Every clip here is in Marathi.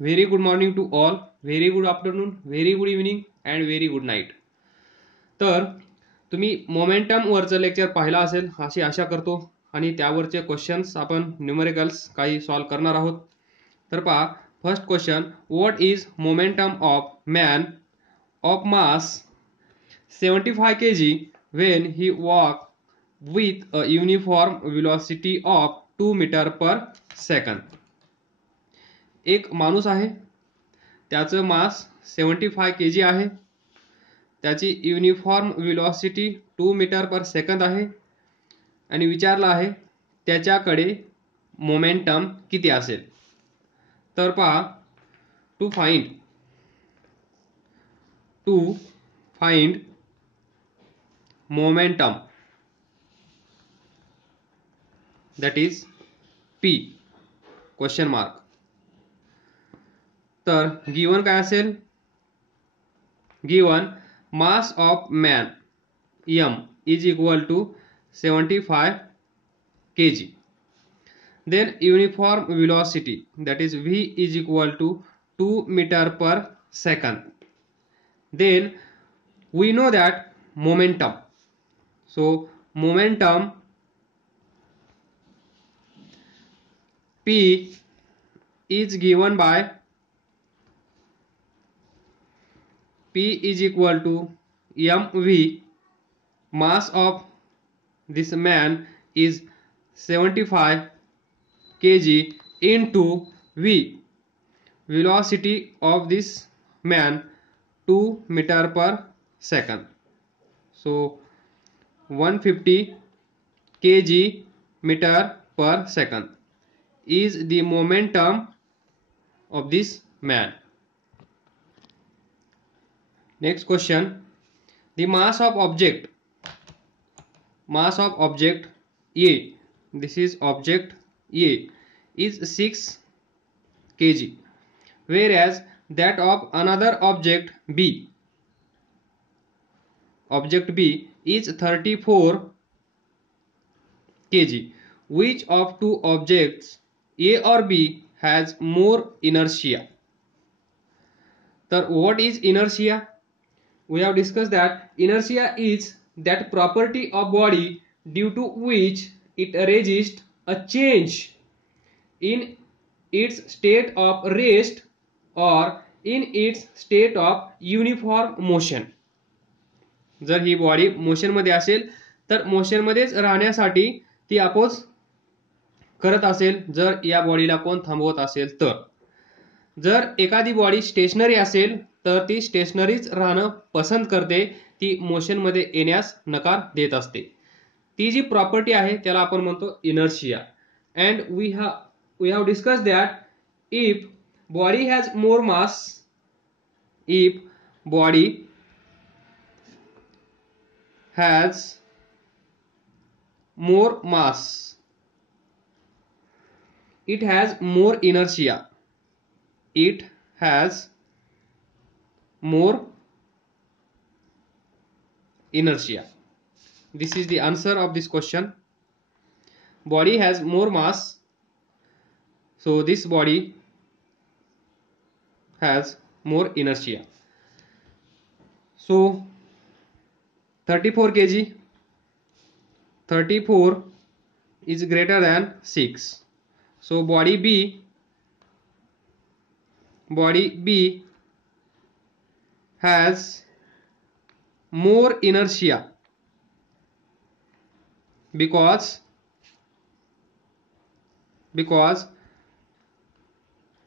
Very good morning to all, very good afternoon, very good evening and very good night. तर तुम्ही मोमेंटम वरचं लेक्चर पाहिला असेल अशी आशा करतो आणि त्यावरचे क्वेश्चन्स आपण न्यूमेरिकल्स काही सॉल्व करणार आहोत. तर पहा, first question, what is momentum of man of mass 75 kg when he walk with a uniform velocity of 2 meter per second. एक माणूस आहे, त्याचं मास 75 kg आहे, त्याची uniform velocity 2 metre per second आहे आणि विचारलं आहे त्याच्याकडे मोमेंटम किती असेल. तर पहा, to find momentum that is P question mark. तर गिवन काय असेल, given mass of man m is equal to 75 kg. Then uniform velocity that is v is equal to 2 meter per second. Then we know that momentum. So momentum p is given by P is equal to mv. Mass of this man is 75 kg into v. Velocity of this man 2 meter per second. So 150 kg meter per second is the momentum of this man. Next question, the mass of object A, this is object A, is 6 kg, whereas that of another object B is 34 kg. Which of two objects A or B has more inertia? तर what is inertia? We have discussed that inertia is that property of body due to which it resists a change in its state of rest or in its state of uniform motion. जर ही बॉडी मोशन मध्ये असेल तर मोशन मध्येच राहण्यासाठी ती अपोज करत असेल जर या बॉडीला कोण थांबवत असेल तर. जर एखादी बॉडी स्टेशनरी असेल तर ती स्टेशनरीच राहणं पसंत करते, ती मोशन मध्ये येण्यास नकार देत असते. ती जी प्रॉपर्टी आहे त्याला आपण म्हणतो inertia. And we have discuss that if body has more mass, if body has more mass, it has more inertia, it has more inertia. This is the answer of this question. Body has more mass, so this body has more inertia. So 34 kg, 34 is greater than 6. So body B has more inertia because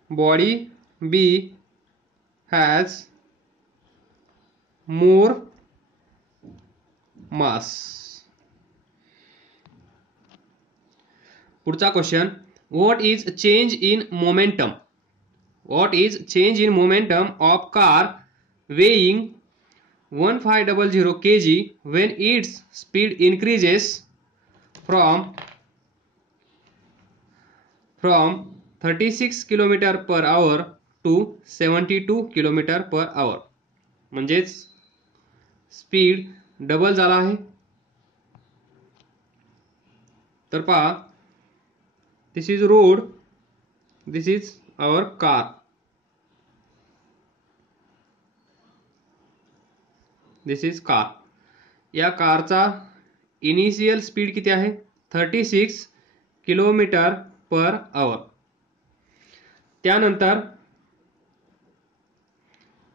body B has more mass. पुढचा question, what is change in momentum? What is change in momentum of car weighing 1500 kg when its speed increases from 36 km per hour to 72 km per hour? म्हणजेच स्पीड डबल झाला आहे. तर पहा, this is road, this is our car. This is car. या कारचा इनिशियल स्पीड किती आहे? 36 किलोमीटर पर आवर. त्यानंतर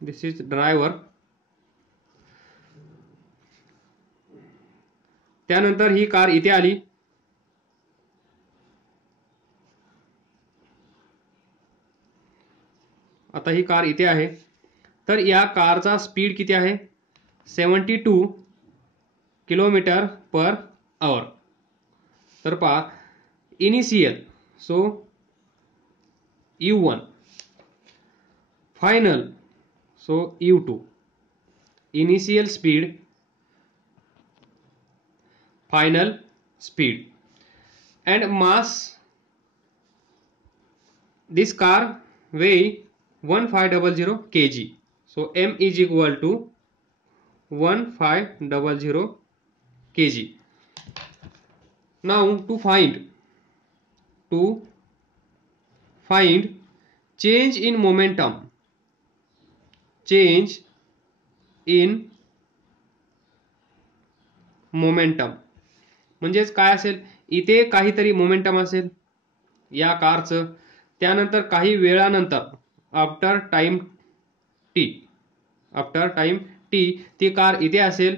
दिस इज ड्रायव्हर. त्यानंतर ही कार इथे आली. आता ही कार इथे आहे. तर या कारचा स्पीड किती आहे? 72 किलोमीटर पर आवर. तर पहा initial, so U1, final, so U2. Initial speed, final speed, and mass. This car weigh 1500 kg. So M is equal to 1500 kg. Now to find change in momentum. Change in momentum म्हणजेच काय असेल? इथे काहीतरी मोमेंटम असेल या कारचं. त्यानंतर काही वेळानंतर आफ्टर टाइम टी ती कार इथे असेल.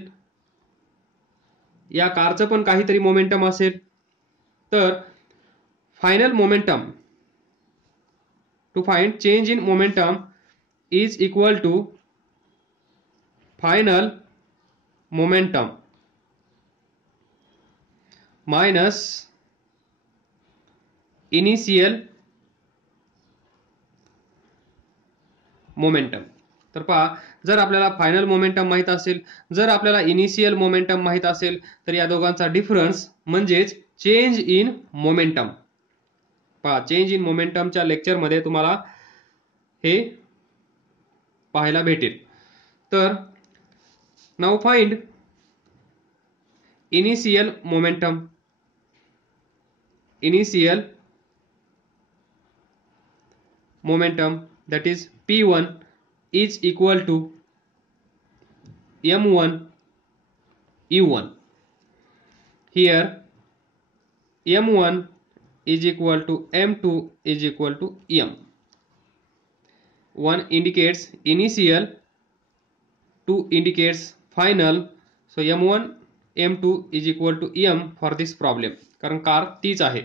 या कारचं पण काहीतरी मोमेंटम असेल. तर final momentum, to find change in momentum is equal to final momentum minus initial momentum. तर पहा, जर आपल्याला फायनल मोमेंटम माहित असेल, जर आपल्याला इनिशियल मोमेंटम माहित असेल, तर या दोघांचा डिफरन्स म्हणजेच चेंज इन मोमेंटम. पहा, चेंज इन मोमेंटमच्या लेक्चरमध्ये तुम्हाला हे पाहायला भेटेल. तर now find initial momentum. Initial momentum, that is P1, is equal to M1 U1. Here M1 is equal to M2 is equal to M. One indicates initial, two indicates final. So M1 M2 is equal to M for this problem. कारण कार तीच आहे.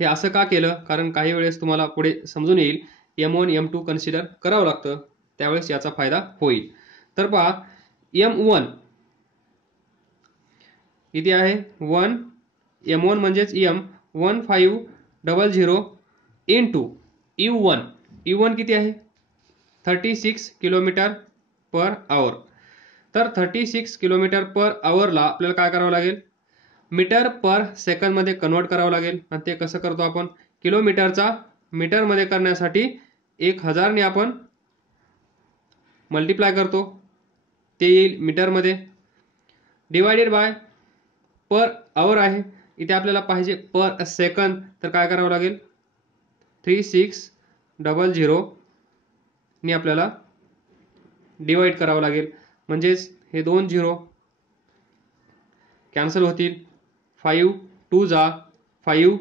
हे असं का केलं? कारण काही वेळेस तुम्हाला पुढे समजून येईल M1 M2 कन्सिडर करावं लागतं, त्यावेळेस याचा फायदा होईल. तर पहा, M1 किती आहे? 1. M1 म्हणजेच M 1500 इंटू U1. U1 किती आहे? 36 किलोमीटर पर आवर. तर 36 किलोमीटर पर आवरला आपल्याला काय करावं लागेल? मीटर पर सेकंद मध्ये कन्वर्ट करावं लागेल. आणि ते कसं करतो आपण? किलोमीटरचा मीटर मध्ये करण्यासाठी 1000 ने आपण मल्टिप्लाय करतो, ते येईल मीटर मध्ये. डिवायडेड बाय पर आवर आहे, इथे आपल्याला पाहिजे पर सेकंद, तर काय करावं लागेल? 3600 ने आपल्याला डिवाइड करावं लागेल. म्हणजेच हे 2 झिरो कॅन्सल होतील. 5 2 जा 5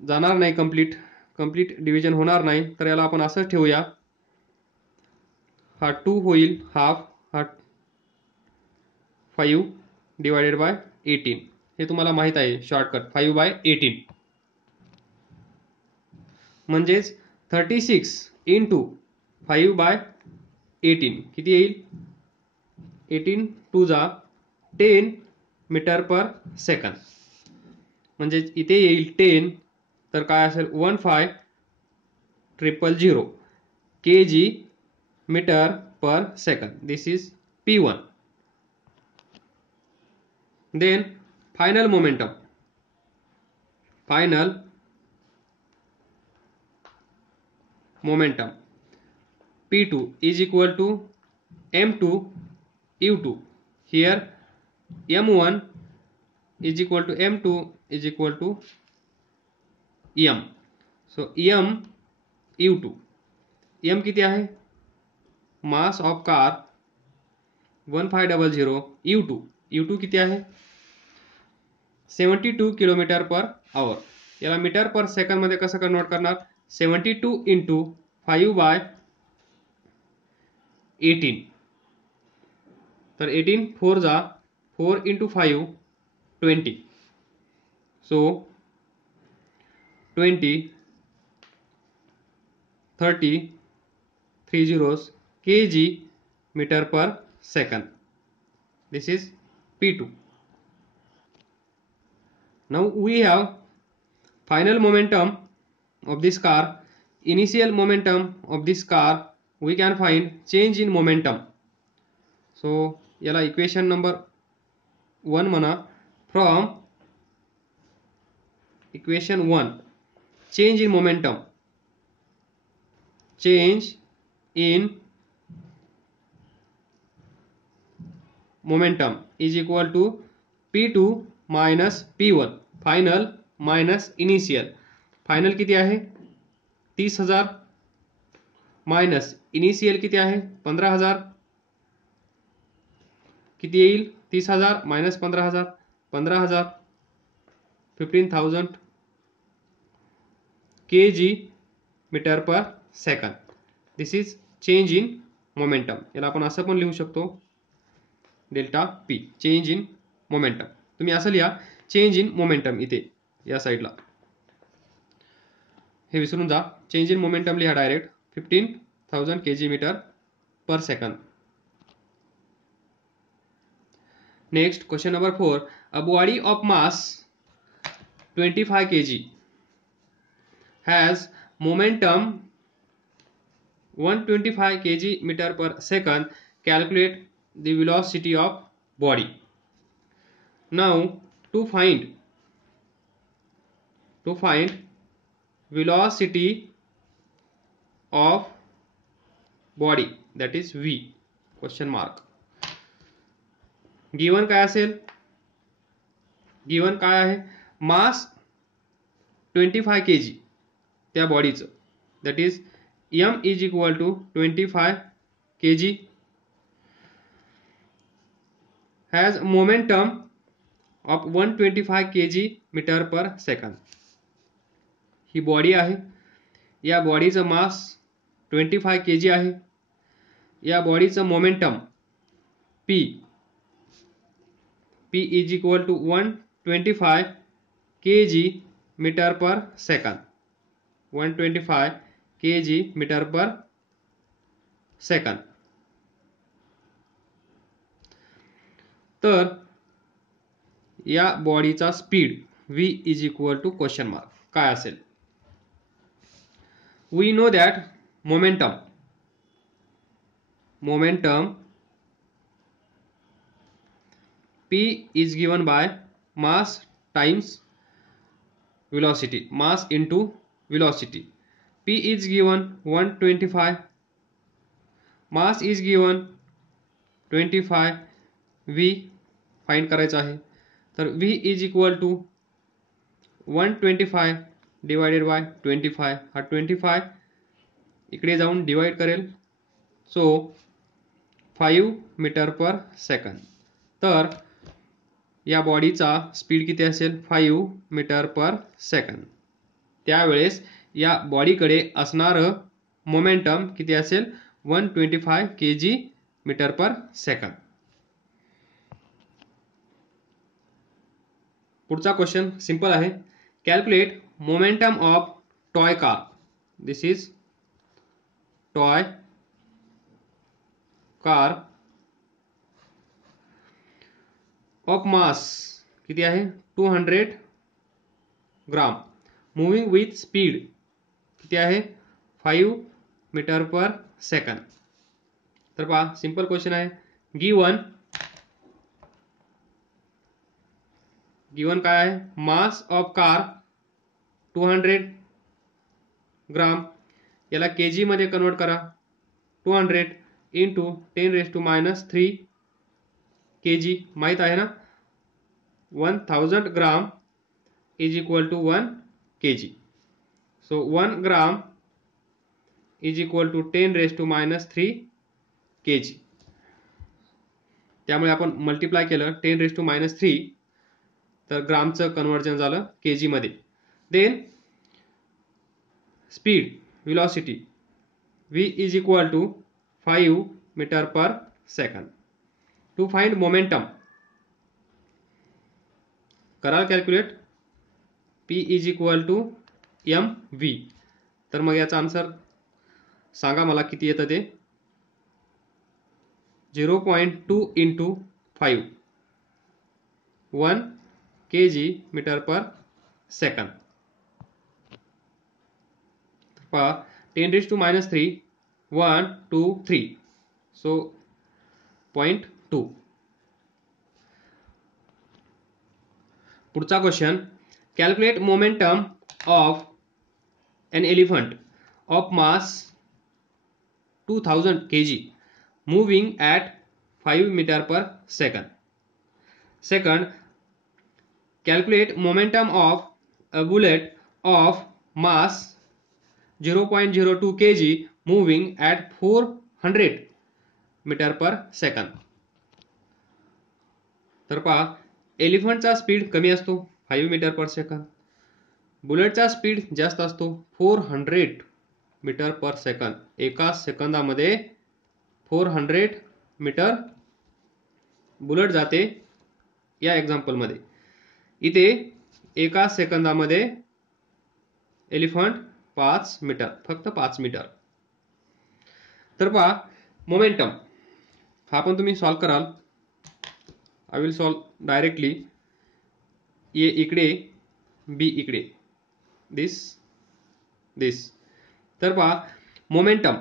जाणार नाही, कंप्लीट डिव्हिजन होणार नाही. तर याला आपण असंच ठेवूया. हा 2 होईल हाफ, हा 5 डिवायडेड बाय 18. हे तुम्हाला माहित आहे शॉर्टकट 5/18. म्हणजेच 36 इंटू 5/18 किती येईल? 18 2 जा 10 मीटर पर सेकंद. म्हणजे इथे येईल 10, तर काय असेल? 1500 kg metre per second. This is P1. Then final momentum. P2 is equal to M2 U2. Here M1 is equal to M2 is equal to M. So M U2. M किती आहे, मास ऑफ कार 1500 U2 किती आहे 72 किलोमीटर पर आवर. याला मीटर पर सेकंड मध्ये कसं कन्वर्ट करणार, 72 इंटू 5/18. तर 18 4 जा 4 into 5 20. So 20 30 3 zeros kg meter per second. This is P2. Now we have final momentum of this car. Initial momentum of this car we can find change in momentum. So याला इक्वेशन नंबर 1 म्हणा. From equation 1 change in momentum, change in momentum is equal to P2 minus P1. Final minus initial. Final किती आहे 30,000 मायनस इनिशियल किती आहे 15,000. किती येईल 30,000 minus 15,000 15,000 15,000 kg metre per second. This is change in momentum. याला आपण असं पण लिहू शकतो delta P, change in momentum. तुम्ही असं लिहा चेंज इन मोमेंटम इथे या साईडला, हे विसरून जा. चेंज इन मोमेंटम लिहा direct 15,000 kg metre per second. Next question number 4. A body of mass 25 kg has momentum 125 kg meter per second. Calculate the velocity of body. Now to find velocity of body, that is v question mark. Given काय असेल, गिवन काय आहे मास 25 kg त्या बॉडीचं, that is m is equal to 25 kg has momentum of 125 kg metre per second. ही बॉडी आहे, या बॉडीचं मास 25 kg आहे, या बॉडीचं momentum p is equal to 125 kg metre per second. 125 kg metre per second. तर या बॉडीचा speed v is equal to question mark काय असेल. We know that momentum p is given by mass times velocity, mass into velocity. p is given 125, mass is given 25, v find करायचा आहे. तर v is equal to 125 divided by 25. हा 25 इकडे जाऊन डिवाइड करेल, सो 5 मीटर पर सेकंड. तर या बॉडीचा स्पीड किती असेल 5 मीटर पर सेकंड. त्यावेळेस या बॉडीकडे असणारं मोमेंटम किती असेल 125 kg मीटर पर सेकंड. पुढचा क्वेश्चन सिंपल आहे. Calculate momentum of toy car. This is toy car of mass किती आहे 200 ग्राम, मूविंग विथ स्पीड किती आहे 5 मीटर पर सेकंड. तर पहा सिंपल क्वेश्चन आहे. गिवन काय आहे मास ऑफ कार 200 ग्राम. याला केजी मध्ये कन्वर्ट करा. 200 इंटू 10⁻³ kg माहित आहे ना. 1000 gram is equal to 1 kg. So 1 gram is equal to 10⁻³ kg. त्यामुळे आपण मल्टिप्लाय केलं 10⁻³ तर ग्रामचं कन्वर्जन झालं kg मध्ये. Then speed velocity v is equal to 5 metre per second. To find momentum कराल calculate p is equal to mv. तर मग याचा आन्सर सांगा मला किती येतं ते. 0.2 into 5 1 kg metre per second. पहा 10⁻³ 1 2 3 सो 0.2. पुढचा question. Calculate momentum of an elephant of mass 2000 kg moving at 5 meter per second. Second, calculate momentum of a bullet of mass 0.02 kg moving at 400 meter per second. तर पहा एलिफंटचा स्पीड कमी असतो 5 मीटर पर सेकंद. बुलेटचा स्पीड जास्त असतो 400 मीटर पर सेकंद. एका सेकंदामध्ये 400 मीटर बुलेट जाते या एक्झाम्पल मध्ये. इथे एका सेकंदामध्ये एलिफंट 5 मीटर, फक्त 5 मीटर. तर पहा मोमेंटम हा पण तुम्ही सॉल्व कराल. I will solve directly. A इकडे बी इकडे, दिस. तर पहा मोमेंटम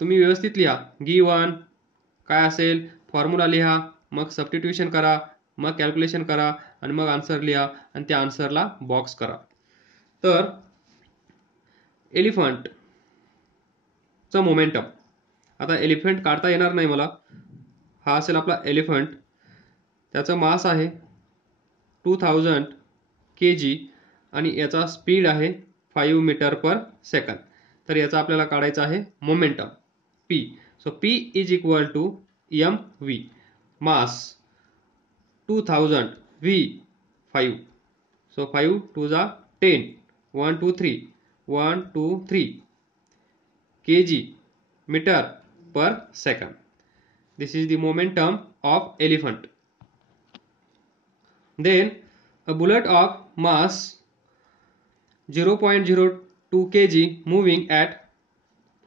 तुम्ही व्यवस्थित लिहा. गिवन काय असेल फॉर्म्युला लिहा, मग सबस्टिट्यूशन करा, मग कॅल्क्युलेशन करा आणि मग आन्सर लिहा आणि त्या आन्सरला बॉक्स करा. तर एलिफंटचं मोमेंटम, आता एलिफंट काढता येणार नाही मला. हा असेल आपला एलिफंट. त्याचं मास आहे 2000 kg आणि याचा स्पीड आहे 5 मीटर पर सेकंद. तर याचा आपल्याला काढायचा आहे momentum p. So p is equal to mv. Mass 2000 v 5. So 5 2 जा 10 1 2 3 1 2 3 kg metre per second. This is the momentum of elephant. Then a bullet of mass 0.02 kg moving at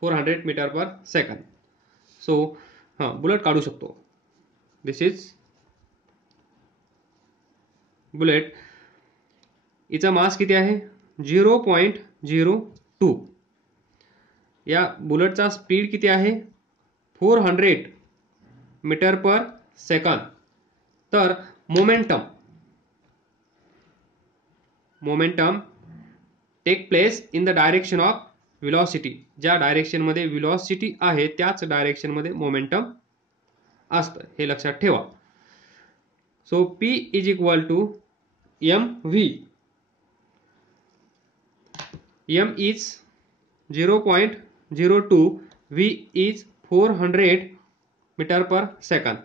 400 meter per second. So bullet काढू शकतो. दिस इज बुलेट. हिचा मास किती आहे 0.02. या बुलेटचा स्पीड किती आहे 400 मीटर पर सेकंड. तर momentum take place in the direction of velocity. ज्या डायरेक्शन मध्ये व्हेलॉसिटी आहे त्याच डायरेक्शन मध्ये मोमेंटम असतं, हे लक्षात ठेवा. So p is equal to mv. m is 0.02, v is 400 metre per second.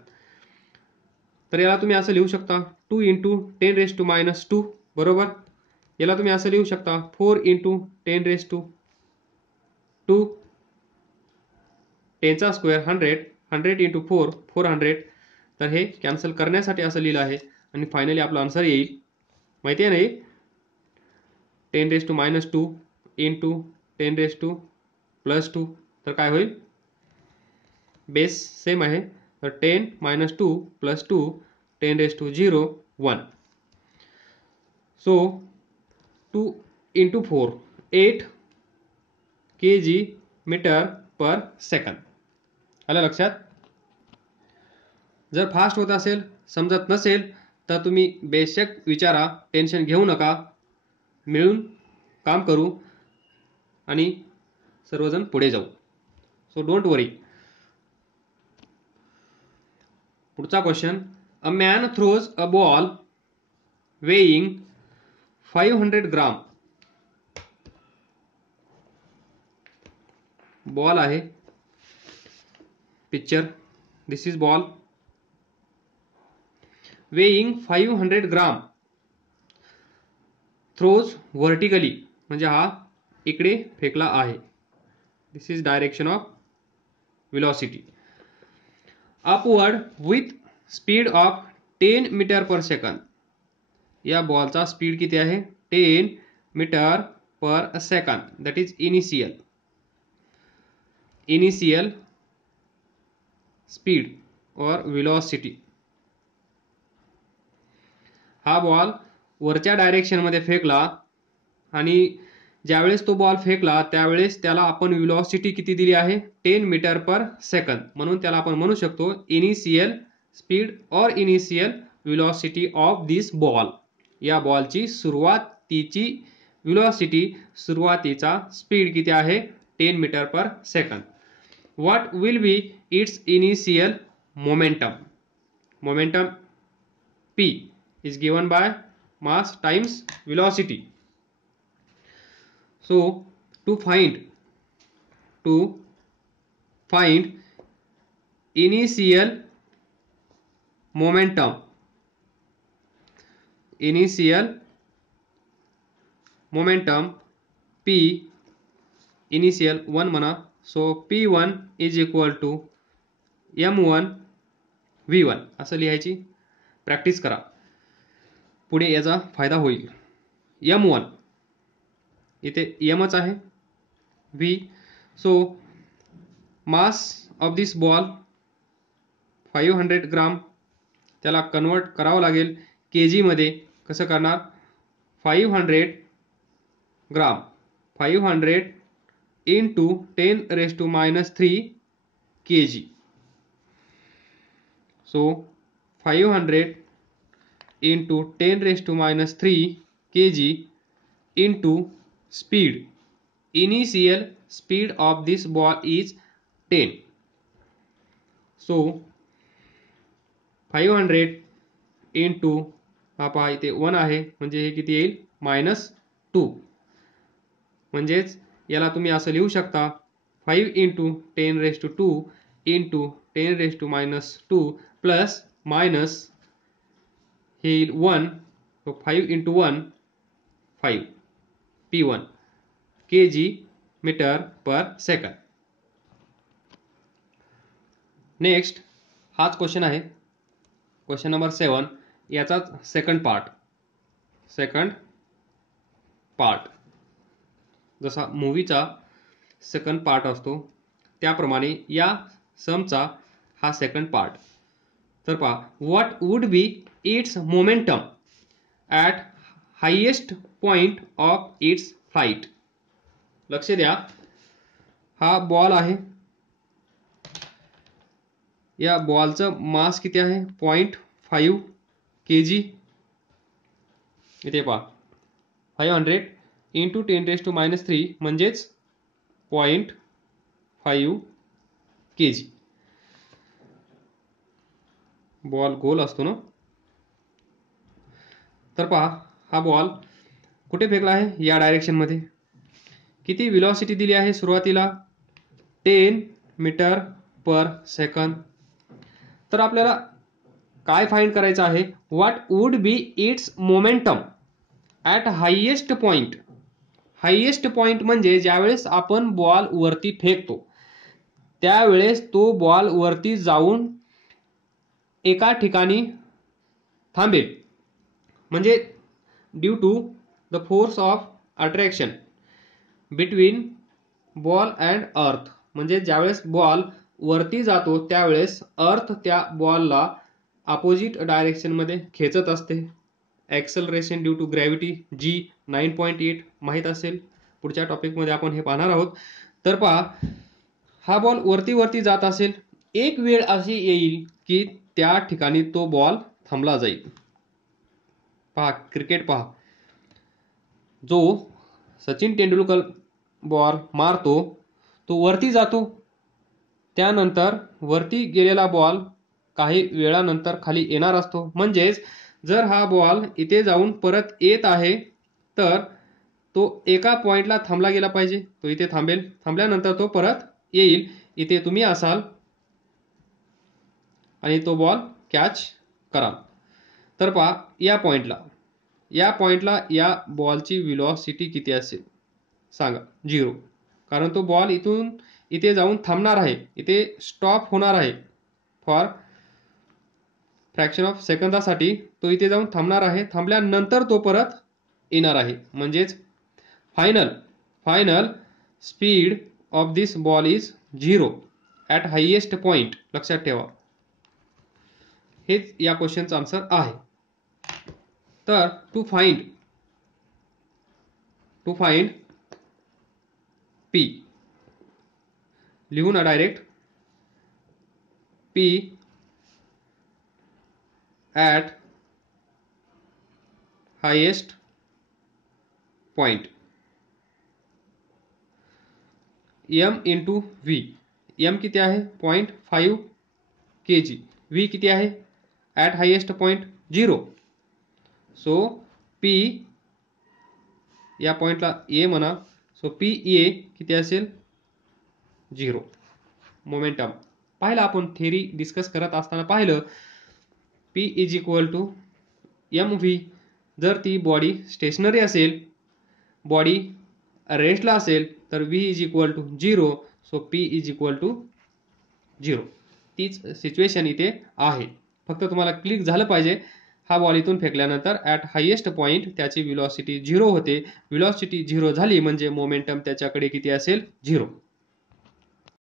तर याला तुम्ही असं लिहू शकता 2 इंटू 10⁻². बरोबर. याला तुम्ही असं लिहू शकता 4 इंटू 10⁻². 10चा स्क्वेअर 100, 100 इंटू 4 400. तर हे कॅन्सल करण्यासाठी असं लिहिलं आहे आणि फायनली आपला आन्सर येईल. माहिती आहे ना, 10⁻² इंटू 10⁻². तर काय होईल, बेस सेम आहे. तर 10 - 2 + 2 10⁻0 1. So 2 into 4 8 kg metre per second. आलं लक्षात. जर फास्ट होत असेल, समजत नसेल तर तुम्ही बेशक विचारा, टेन्शन घेऊ नका. मिळून काम करू आणि सर्वजण पुढे जाऊ. So don't worry. पुढचा question. A man throws a ball weighing 500 gram ball आहे, picture, this is ball weighing 500 gram throws vertically, म्हणजे हा इकडे फेकला आहे. This is direction of velocity. Upward with speed of 10 metre per second. या बॉलचा स्पीड किती आहे? 10 metre per second. That is initial speed और वेलोसिटी. हा बॉल वरच्या डायरेक्शन मध्ये फेकला आणि ज्यावेळेस तो बॉल फेकला त्यावेळेस त्याला आपण वेलोसिटी किती दिली आहे? 10 मीटर पर सेकंद. म्हणून त्याला आपण म्हणू शकतो initial speed or initial velocity of this ball. या बॉलची सुरुवातीची वेलोसिटी, सुरुवातीचा स्पीड किती आहे? 10 metre per second. What will be its initial momentum? Momentum P is given by mass times velocity. So to find initial momentum P initial 1 म्हणा. So P1 is equal to M1 V1 असं लिहायची. प्रॅक्टिस करा, पुढे याचा फायदा होईल. M1 इथे Mच आहे, V. So mass of this ball 500 ग्राम. त्याला कन्वर्ट करावं लागेल kg मध्ये. कसं करणार? 500 ग्राम 500 into 10⁻³ kg. So 500 into 10⁻³ kg into speed. Initial speed of this ball is 10. So 500 into हा पहा इथे 1 आहे, म्हणजे हे किती येईल? -2. म्हणजेच याला तुम्ही असं लिहू शकता 5 into 10⁻² into 10⁻² प्लस मायनस हे येईल 1. तो 5 into 1 5 P1 kg metre per second. Next हाच क्वेश्चन आहे, क्वेश्चन नंबर 7. याचाच सेकंड पार्ट जसा मूवीचा सेकंड पार्ट असतो त्याप्रमाणे या समचा हा सेकंड पार्ट. तर पहा, what would be it's momentum at highest point of its flight. लक्ष द्या, हा बॉल आहे, या बॉलचं मास किती आहे? 0.5 kg. इथे पहा 500 into 10⁻³ म्हणजेच 0.5 kg. बॉल गोल असतो ना. तर पहा, हा बॉल कुठे फेकला आहे? या डायरेक्शन मध्ये. किती वेलोसिटी दिली आहे सुरुवातीला? 10 मीटर पर सेकंद. तर आपल्याला काय फाइंड करायचं आहे? What would be it's momentum at highest point. Highest point म्हणजे ज्यावेळेस आपण बॉल वरती फेकतो त्यावेळेस तो बॉल वरती जाऊन एका ठिकाणी थांबेल. म्हणजे due to the force of attraction between ball and earth. म्हणजे ज्यावेळेस बॉल वरती जातो त्यावेळेस अर्थ त्या बॉलला अपोजिट डायरेक्शन मध्ये खेचत असते. Acceleration due to gravity G 9.8 माहीत असेल. पुढच्या टॉपिक मध्ये आपण हे पाहणार आहोत. तर पहा, हा बॉल वरती जात असेल, एक वेळ अशी येईल की त्या ठिकाणी तो बॉल थांबला जाईल. पहा, क्रिकेट पहा, जो सचिन तेंडुलकर बॉल मारतो तो वरती जातो, त्यानंतर वरती गेलेला बॉल काही वेळानंतर खाली येणार असतो. म्हणजेच जर हा बॉल इथे जाऊन परत येत आहे तर तो एका पॉइंटला थांबला गेला पाहिजे. तो इथे थांबेल, थांबल्यानंतर तो परत येईल इथे तुम्ही असाल आणि तो बॉल कॅच कराल. तर पहा या पॉइंटला या बॉलची व्हेलॉसिटी किती असेल सांगा. 0. कारण तो बॉल इथून इथे जाऊन थांबणार आहे, इथे स्टॉप होणार आहे फॉर फ्रॅक्शन ऑफ सेकंदासाठी. तो इथे जाऊन थांबणार आहे, थांबल्यानंतर तो परत येणार आहे. म्हणजेच final speed of this ball is 0 at highest point. लक्षात ठेवा, हेच या क्वेश्चनचं आन्सर आहे. तर टू फाइंड पी लिहू ना direct. P at highest point m into V. m किती आहे 0.5 kg. v किती आहे at highest point 0. So p या पॉइंटला a म्हणा. सो p a किती असेल 0. मोमेंटम पाहिलं आपण थेरी डिस्कस करत असताना पाहिलं p is equal to mv. जर ती बॉडी स्टेशनरी असेल, बॉडी रेस्टला असेल तर v is equal to 0. So p is equal to 0. तीच सिच्युएशन इथे आहे. फक्त तुम्हाला क्लिक झालं पाहिजे. हा बॉल इथून फेकल्यानंतर ॲट हायेस्ट पॉइंट त्याची व्हेलॉसिटी 0 होते. व्हेलॉसिटी 0 झाली म्हणजे मोमेंटम त्याच्याकडे किती असेल 0.